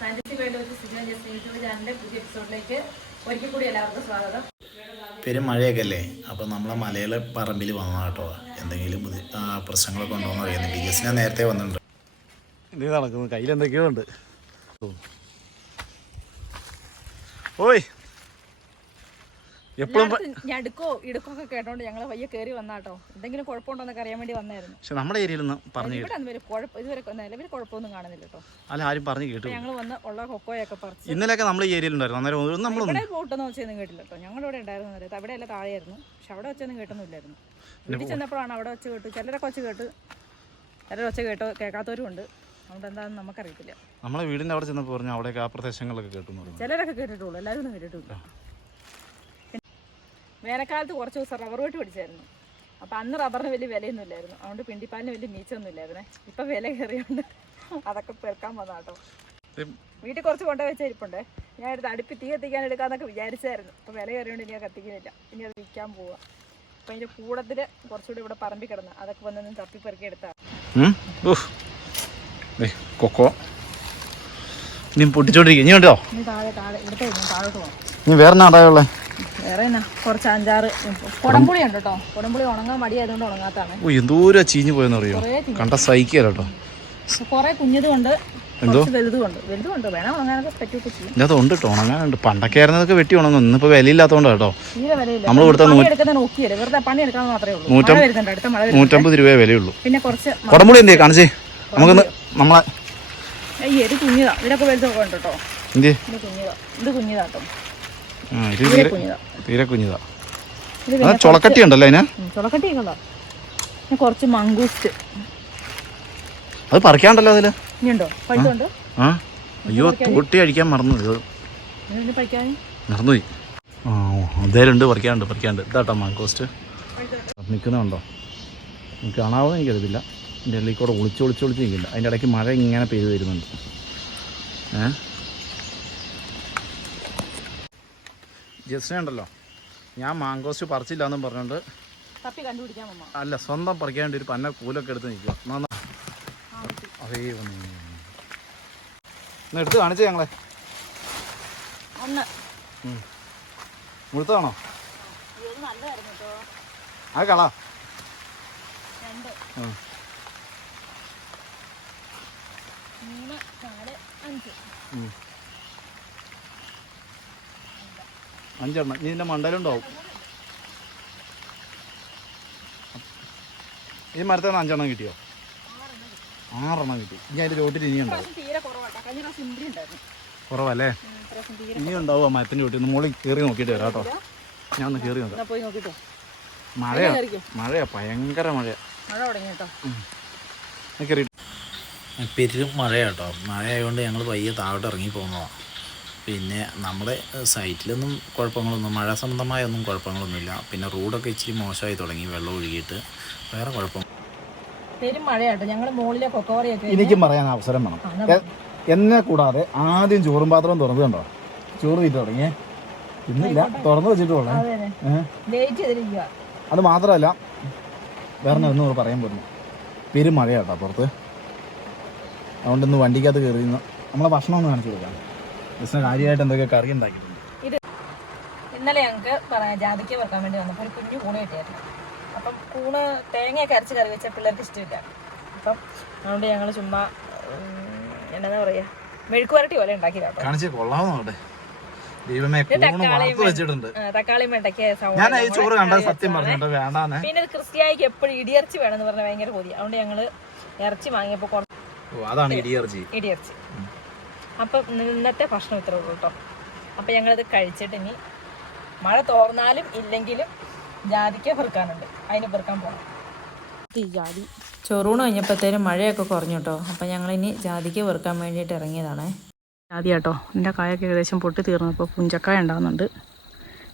Fantasy world with Sijo just YouTube ചാനലിന്റെ പുതിയ എപ്പിസോഡിലേക്ക് ഒരിക്കൽ കൂടി എല്ലാവർക്കും സ്വാഗതം. പെരും മഴയൊക്കെ അല്ലേ, അപ്പോൾ നമ്മളെ മലയിലെ പറമ്പിൽ വന്നാൽ കേട്ടോ എന്തെങ്കിലും പ്രശ്നങ്ങളൊക്കെ ഉണ്ടോയെന്ന് അറിയുന്നത്. BS ഞാൻ നേരത്തെ വന്നിട്ടുണ്ട്. ഇത് നടക്കുന്നത് കയ്യിലെന്തൊക്കെയോ ഉണ്ട്. ഓയ് എപ്പോഴും ഞടുക്കോ ഇടുക്കൊക്കെ കേട്ടോണ്ട് ഞങ്ങൾ വയ്യ കയറി വന്നാട്ടോ. എന്തെങ്കിലും കുഴപ്പമുണ്ടോന്നൊക്കെ അറിയാൻ വേണ്ടി വന്നായിരുന്നു. പക്ഷെ നമ്മുടെ ഏരിയയിലൊന്നും പറഞ്ഞു ഇതുവരെ നിലവിൽ കുഴപ്പമൊന്നും കാണുന്നില്ല കേട്ടോ. അല്ല ആരും പറഞ്ഞു കേട്ടു. ഞങ്ങൾ വന്ന് ഉള്ള കൊക്കോയൊക്കെ പറിച്ചു. ഇന്നലെയൊക്കെ നമ്മുടെ ഏരിയയിലുണ്ടായിരുന്നു. അന്നേരം നമ്മളെ ബോട്ടൊന്നും വെച്ചൊന്നും കേട്ടില്ല കേട്ടോ. ഞങ്ങളുടെ ഇവിടെ ഉണ്ടായിരുന്നു. അവിടെ എല്ലാം താഴെയായിരുന്നു. പക്ഷെ അവിടെ വെച്ചൊന്നും കേട്ടൊന്നുമില്ലായിരുന്നു. വീട്ടിൽ ചെന്നപ്പോഴാണ് അവിടെ വെച്ച് കേട്ടു. ചിലരൊക്കെ വെച്ച് കേട്ട്, ചിലർ വെച്ച് കേൾക്കാത്തവരും ഉണ്ട്. അതുകൊണ്ട് എന്താണെന്ന് നമുക്കറിയത്തില്ല. നമ്മളെ വീടിൻ്റെ അവിടെ ചെന്നപ്പോൾ പറഞ്ഞു അവിടെയൊക്കെ ആ പ്രദേശങ്ങളൊക്കെ കേട്ടു. ചിലരൊക്കെ കേട്ടിട്ടുള്ളൂ, എല്ലാവരും ഒന്നും കേട്ടിട്ടില്ല. വേനൽക്കാലത്ത് കുറച്ച് ദിവസം റബ്ബർ വെട്ട് പിടിച്ചായിരുന്നു. അപ്പം അന്ന് റബ്ബറിന് വലിയ വിലയൊന്നും ഇല്ലായിരുന്നു. അതുകൊണ്ട് പിണ്ടിപ്പാലിന് വലിയ മീച്ചൊന്നും ഇല്ലായിരുന്നേ. ഇപ്പം വില കയറിയുണ്ട്. അതൊക്കെ പെറുക്കാൻ വന്നാട്ടോ. വീട്ടിൽ കുറച്ച് കൊണ്ടുപോയി വെച്ചിരിപ്പുണ്ട്. ഞാൻ എടുത്ത് അടുപ്പിൽ തീ കത്തിക്കാൻ എടുക്കാമെന്നൊക്കെ വിചാരിച്ചായിരുന്നു. അപ്പോൾ വില കയറിയോണ്ട് ഇനി അത് കത്തിക്കുന്നില്ല. ഇനി അത് വിൽക്കാൻ പോവുക. അപ്പം അതിൻ്റെ കൂടത്തിൽ കുറച്ചുകൂടി ഇവിടെ പറമ്പിൽ കിടന്ന് അതൊക്കെ വന്ന് തപ്പി പെറുക്കി എടുത്താൽ കൊക്കോ ഇനി പൊട്ടിച്ചോണ്ടിരിക്കും. ഇനി ഉണ്ടോ? ഇനി താഴെ ഇവിടുത്തെ താഴോട്ട് പോകാം. ഇനി വേറെ നാടായുള്ള വേറെ എന്നാ കുറച്ച് 5-6 കുടംപുളി ഉണ്ട് കേട്ടോ. കുടംപുളി ഉണങ്ങാൻ മടിയായതുകൊണ്ട് ഉണങ്ങാത്താണ്. എന്തോരം ചീഞ്ഞു പോയെന്ന് അറിയോ? കണ്ട സഹിക്കല്ലോ കേട്ടോ. കുറെ കുഞ്ഞതുകൊണ്ട് വലുതുകൊണ്ട് വേണം ഉണങ്ങാനൊക്കെ പറ്റുമൊക്കെ ചെയ്യും. ഇതിനകത്ത് ഉണ്ട് കേട്ടോ, ഉണങ്ങാനുണ്ട്. പണ്ടൊക്കെ ആയിരുന്നതൊക്കെ വെട്ടി ഉണങ്ങും. ഇന്നിപ്പോൾ വിലയില്ലാത്തതുകൊണ്ട് കേട്ടോ. തീരെ വിലയില്ല. നമ്മൾ കൊടുത്ത നോക്കിയല്ലേ വെറുതെ പണി എടുക്കാൻ മാത്രമേ ഉള്ളൂ. 150 രൂപയെ വിലയുള്ളൂ. പിന്നെ കുറച്ച് കുടംപുളി എന്തേ കാണിച്ചേ നമുക്കൊന്ന്. നമ്മളെ ഇത് കുഞ്ഞിതാ. ഇതിനൊക്കെ വലുതൊക്കെ ഉണ്ട് കേട്ടോ. എന്തേ ഇത് കുഞ്ഞിതാ കേട്ടോ. തീരെ കുഞ്ഞിതാ. ചുളക്കട്ടി ഉണ്ടല്ലോ അതിന്. ചുളക്കട്ടിയൊക്കെ കുറച്ച് മംഗൂസ്റ്റ് അത് പറിക്കാണ്ടല്ലോ അതില്. ഇനിയുണ്ടോ? പഴുത്തുണ്ട്. ആ അയ്യോ, തോട്ടി അടിക്കാൻ മറന്നുപോയി. ആ അതേലുണ്ട്. പറിക്കാണ്ട് ഇതാട്ടോ മാങ്കോസ്റ്റ് നിൽക്കുന്നുണ്ടോ? എനിക്ക് കാണാവോ എനിക്കറിയത്തില്ല. എൻ്റെ ഇടയിൽ കൂടെ ഒളിച്ച് നിൽക്കില്ല. അതിൻ്റെ ഇടയ്ക്ക് മഴ ഇങ്ങനെ പെയ്ത് വരുന്നുണ്ട്. ജസ്റ്റിനെ ഉണ്ടല്ലോ, ഞാൻ മാങ്കോസ്റ്റ് പറിച്ചില്ല എന്നും പറഞ്ഞുകൊണ്ട് അല്ല സ്വന്തം പറിക്കാൻ വേണ്ടി ഒരു പന്ന കൂലൊക്കെ എടുത്ത് നിൽക്കുക. അതേ ഒന്ന് എടുത്ത് കാണിച്ചേ ഞങ്ങളെ. മുഴുത്താണോ? അത് കളാ. 5 എണ്ണം. ഇനി ഇതിൻ്റെ മണ്ടലുണ്ടാവും. ഈ മരത്തിൽ നിന്ന് 5 എണ്ണം കിട്ടിയോ? 6 എണ്ണം കിട്ടി. ഇനി അതിൻ്റെ ചോട്ടിൽ ഇനി ഉണ്ടാവും. കുറവല്ലേ? ഇനി ഉണ്ടാവും ആ മരത്തിൻ്റെ ചോട്ടിൽ. മുകളിൽ കയറി നോക്കിയിട്ട് വരാം കേട്ടോ. ഞാൻ ഒന്ന് കയറി നോക്കാം. മഴയാ ഭയങ്കര മഴയാ. കയറി പെരും മഴയാട്ടോ. മഴയായതുകൊണ്ട് ഞങ്ങൾ പയ്യെ താഴോട്ട് ഇറങ്ങി പോകുന്നതാണ്. പിന്നെ നമ്മുടെ സൈറ്റിലൊന്നും കുഴപ്പങ്ങളൊന്നും, മഴ സംബന്ധമായ ഒന്നും കുഴപ്പങ്ങളൊന്നുമില്ല. പിന്നെ റോഡൊക്കെ ഇച്ചിരി മോശമായി തുടങ്ങി, വെള്ളം ഒഴുകിയിട്ട്. വേറെ കുഴപ്പം എനിക്കും പറയാൻ അവസരം വേണം. എന്നെ കൂടാതെ ആദ്യം ചോറും പാത്രം തുറന്നു കണ്ടോ? ചോറ് തീറ്റ തുടങ്ങിയേ. ഇന്നില്ല, തുറന്നു വെച്ചിട്ടുള്ളേ. അത് മാത്രമല്ല വേറെ ഒന്നും പറയാൻ പോലും. പെരും മഴയാട്ടോ പുറത്ത്. അതുകൊണ്ട് ഇന്ന് വണ്ടിക്കകത്ത് കയറി നമ്മളെ ഭക്ഷണം ഒന്ന് കാണിച്ചു കൊടുക്കാം. ജസ്റ്റ് കാര്യമായിട്ട് എന്തൊക്കെ കറി ഉണ്ടാക്കിയിട്ടുണ്ട്. ഇന്നലെ ഞങ്ങൾക്ക് ജാതിക്ക വെക്കാൻ വേണ്ടി വന്നപ്പോൾ ഒരു കുഞ്ഞു കൂണ് കിട്ടിയായിരുന്നു. അപ്പം കൂണ് തേങ്ങയൊക്കെ അരച്ച് കറി വെച്ചാൽ പിള്ളേർക്ക് ഇഷ്ടമില്ല. അപ്പം അതുകൊണ്ട് ഞങ്ങൾ ചുമ്മാ എന്താ പറയുക, മെഴുക്കുവരട്ടി പോലെ ഉണ്ടാക്കി കേട്ടോ. തക്കാളിയും വെണ്ടയ്ക്ക പിന്നെ ക്രിസ്ത്യാനിക്ക് എപ്പോഴും ഇടിയർച്ചി വേണമെന്ന് പറഞ്ഞാൽ ഭയങ്കര കൊതി. അതുകൊണ്ട് ഞങ്ങൾ ഇറച്ചി വാങ്ങിയപ്പോൾ ഇടിയർച്ചി. അപ്പം ഇന്നത്തെ ഭക്ഷണം ഇത്രേ ഉള്ളൂ കേട്ടോ. അപ്പം ഞങ്ങളിത് കഴിച്ചിട്ട് ഇനി മഴ തോർന്നാലും ഇല്ലെങ്കിലും ജാതിക്ക പെറുക്കാനുണ്ട്. അതിന് പെറുക്കാൻ പോകണം. ഈ ജാതി ചോറൂണ് കഴിഞ്ഞപ്പോഴത്തേനും മഴയൊക്കെ കുറഞ്ഞു കേട്ടോ. അപ്പം ഞങ്ങളിനി ജാതിക്ക പെറുക്കാൻ വേണ്ടിയിട്ട് ഇറങ്ങിയതാണേ. ജാതി കേട്ടോ. എൻ്റെ കായൊക്കെ ഏകദേശം പൊട്ടി തീർന്നു. ഇപ്പോൾ പുഞ്ചക്കായ ഉണ്ടാകുന്നുണ്ട്.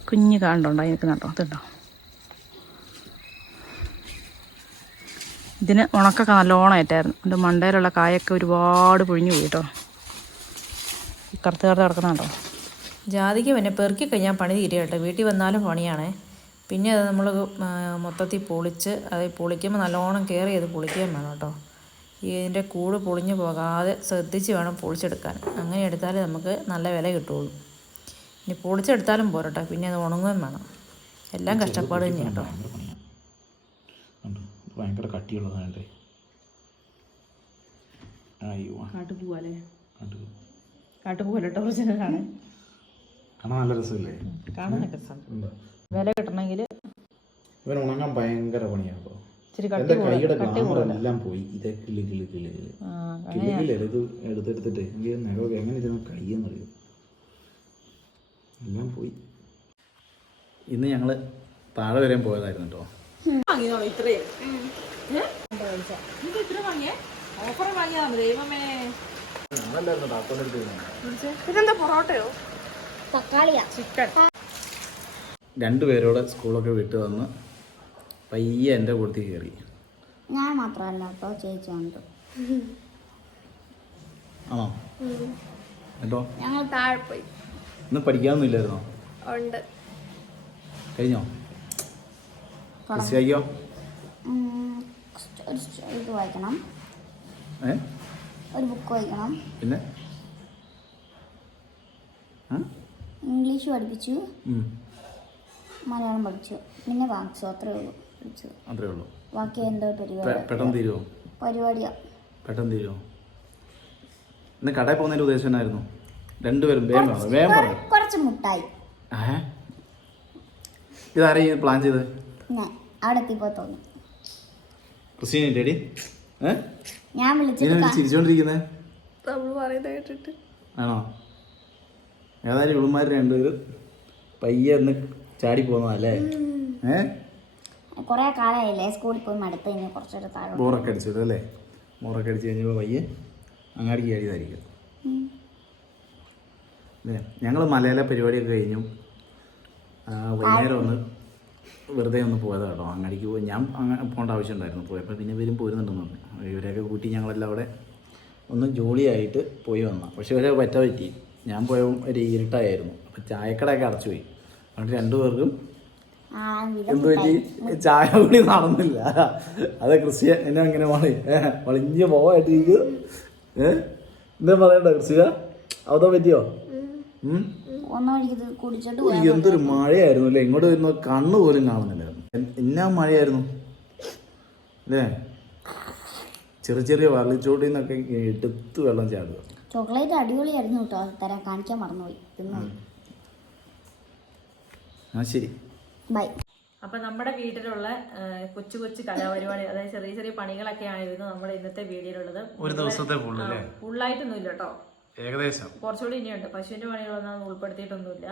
കുഞ്ഞു കായ ഉണ്ടോ ഉണ്ടായി നിൽക്കുന്നുണ്ടോ? ഇതുണ്ടോ? ഇതിന് ഉണക്കൊക്കെ നല്ലോണം ഏറ്റായിരുന്നു. എൻ്റെ മണ്ടയിലുള്ള കായൊക്കെ ഒരുപാട് പൊഴിഞ്ഞു പോയി കേട്ടോ. കറുത്ത് കിടക്കുന്നുണ്ടോ? ജാതിക്ക പിന്നെ പെറുക്കി കഴിഞ്ഞാൽ പണി തീരെ കേട്ടോ. വീട്ടിൽ വന്നാലും പണിയാണേ. പിന്നെ അത് നമ്മൾ മൊത്തത്തിൽ പൊളിച്ച്, അത് പൊളിക്കുമ്പോൾ നല്ലോണം കെയർ ചെയ്ത് പൊളിക്കുകയും വേണം കേട്ടോ. ഇതിൻ്റെ കൂട് പൊളിഞ്ഞു പോകാതെ ശ്രദ്ധിച്ച് വേണം പൊളിച്ചെടുക്കാൻ. അങ്ങനെ എടുത്താലേ നമുക്ക് നല്ല വില കിട്ടുള്ളൂ. ഇനി പൊളിച്ചെടുത്താലും പോരട്ടോ, പിന്നെ അത് ഉണങ്ങുകയും വേണം. എല്ലാം കഷ്ടപ്പാട് തന്നെയാണ് കേട്ടോ. ഭയങ്കര കട്ടിയുള്ളതാണ്ടേ. അയ്യോ കാട്ടുപൂവല്ലേ? കാട്ടുപൂവല്ലോ ഒറിജിനലാണ്. കാണാൻ നല്ല രസമല്ലേ? കാണാനൊക്കെ രസം. വില കിട്ടണമെങ്കിൽ ഇവൻ ഉണങ്ങാൻ ഭയങ്കര പണിയാണോ. ഇച്ചിരി എൻ്റെ കൈയുടെ ഗ്ലാമറെല്ലാം പോയി. ഇത് കിളി ഇത് എടുത്തെടുത്തിട്ട് എനിക്ക് നിലവൊക്കെ എങ്ങനെ ഇതിനെ കഴിയുന്നറിയോ, എല്ലാം പോയി. ഇന്ന് ഞങ്ങൾ താഴെ വരെയും പോയതായിരുന്നു കേട്ടോ. വാങ്ങിയോളൂ ഇത്രയും. ഇത്ര വാങ്ങിയേ? ഓഫർ വാങ്ങിയതാണ് ദൈവമേ. ഇതെന്താ പൊറോട്ടയോ? തക്കാളിയാ? ചിക്കൻ. രണ്ടുപേരോടെ സ്കൂളൊക്കെ വിട്ട് വന്ന് പയ്യെ എൻ്റെ കൂട്ടത്തിൽ കയറി. ഞാൻ മാത്രമല്ല കേട്ടോ, ചേച്ചി ഉണ്ട്. ആണോ? കേട്ടോ ഞങ്ങൾ താഴെ പോയി. ഇന്ന് പഠിക്കാനൊന്നുമില്ലായിരുന്നോ? ഉണ്ട്. കഴിഞ്ഞോ? ക്രിസ്ത്യായിക്കോ? ഒരു ഇത് വായിക്കണം, ഒരു ബുക്ക് വായിക്കണം, പിന്നെ ഇംഗ്ലീഷ് പഠിപ്പിച്ചു, മലയാളം പഠിച്ചു, പിന്നെ വാങ്ങിച്ചു. അത്രേ ഉള്ളൂ. ബാക്കി എന്തോ പെട്ടെന്ന് തീരുമോ? പരിപാടിയാ. പെട്ടെന്ന് തീരുമോ? ഇന്ന് കടയിൽ പോകുന്നതിൻ്റെ ഉദ്ദേശം എന്നായിരുന്നു? രണ്ടുപേരും വേഗം പറഞ്ഞു. കുറച്ച് മുട്ടായി. ഇതാരെയും പ്ലാൻ ചെയ്ത്? ഞാൻ അവിടെ എത്തിപ്പോ തോന്നി. ക്രിസ്റ്റീന ഡേഡി ഞാൻ വിളിച്ചിട്ട് ചിരിച്ചോണ്ടിരിക്കുന്നേ നമ്മൾ പറയുന്നത് കേട്ടിട്ട് ആണോ? ഏതായാലും ഇവളുമാർ രണ്ടുപേരും പയ്യെ ഒന്ന് ചാടി പോന്നതല്ലേ? കുറെ കാലമായില്ലേ സ്കൂളിൽ പോയി മടുത്ത് കഴിഞ്ഞാൽ കുറച്ചൊരു താഴെ ബോറൊക്കെ അടിച്ചത് അല്ലേ? ബോറൊക്കെ അടിച്ച് കഴിഞ്ഞപ്പോൾ പയ്യെ അങ്ങാടിക്ക് ചാടിയതായിരിക്കും അല്ലേ? ഞങ്ങൾ മലയാള പരിപാടിയൊക്കെ കഴിഞ്ഞു വൈകുന്നേരം ഒന്ന് വെറുതെ ഒന്ന് പോയത് കേട്ടോ. അങ്ങാടിക്ക് പോയി ഞാൻ അങ്ങനെ പോകേണ്ട ആവശ്യമുണ്ടായിരുന്നു. പോയപ്പോൾ പിന്നെ ഇവരും പോരുന്നുണ്ടെന്ന് പറഞ്ഞു. ഇവരെയൊക്കെ കൂട്ടി ഞങ്ങളെല്ലാം അവിടെ ഒന്ന് ജോളിയായിട്ട് പോയി വന്ന. പക്ഷെ ഇവരെ പറ്റി ഞാൻ പോയ ഒരു ഇരുട്ടായിരുന്നു. അപ്പോൾ ചായക്കടയൊക്കെ അടച്ചു പോയി. അതുകൊണ്ട് രണ്ടുപേർക്കും എന്ത് പറ്റി? ചായ കൂടി നടന്നില്ല. അതെ ക്രിസ്ത്യ എന്നെ അങ്ങനെ വളിഞ്ഞ് പോവായിട്ടിരിക്കും. എന്താ പറയണ്ട ക്രിസ്ത്യ? അവതോ പറ്റിയോ? എന്തൊരു മഴയായിരുന്നു അല്ലേ? ഇങ്ങോട്ട് വരുന്ന കണ്ണ് പോലും കാണുന്നില്ലായിരുന്നു. എന്നാ മഴയായിരുന്നു അല്ലേ? ചെറിയ വള്ളിച്ചോട്ടിൽ നിന്നൊക്കെ എടുത്ത് വെള്ളം ചാടുക. ചോക്ലേറ്റ് അടിപൊളിയായിരുന്നു കേട്ടോ. തരാൻ കാണിക്കാൻ മറന്നുപോയി. ശരി, ബൈ. അപ്പൊ നമ്മുടെ വീട്ടിലുള്ള കൊച്ചു കൊച്ചു കലാപരിപാടി, അതായത് ചെറിയ പണികളൊക്കെ ആയിരുന്നു നമ്മുടെ ഇന്നത്തെ വീഡിയോയിലുള്ളത്. ഒരു ദിവസത്തെ ഫുള്ളായിട്ടൊന്നും ഇല്ല കേട്ടോ, ഏകദേശം കുറച്ചുകൂടി ഇനിയുണ്ട്. പശുവിന്റെ പണികളൊന്നും ഉൾപ്പെടുത്തിയിട്ടൊന്നുമില്ല.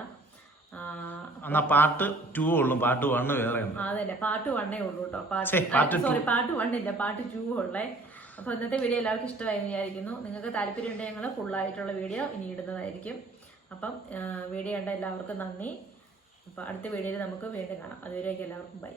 പാർട്ട് 2 ഉള്ളു, പാർട്ട് 1 വേറെ. അതല്ലേ, പാർട്ട് 1 ഉള്ളൂ കേട്ടോ. പാർട്ട് 1 ഇല്ല, പാർട്ട് 2 ഉള്ളേ. അപ്പൊ ഇന്നത്തെ വീഡിയോ എല്ലാവർക്കും ഇഷ്ടമായി വിചാരിക്കുന്നു. നിങ്ങൾക്ക് താല്പര്യം ഉണ്ടെങ്കിൽ ഞങ്ങൾ ഫുള്ളായിട്ടുള്ള വീഡിയോ ഇനി ഇടുന്നതായിരിക്കും. അപ്പം വീഡിയോ കണ്ട എല്ലാവർക്കും നന്ദി. അപ്പോൾ അടുത്ത വീഡിയോയിൽ നമുക്ക് വീണ്ടും കാണാം. അതുവരേക്കും എല്ലാവർക്കും ബൈ.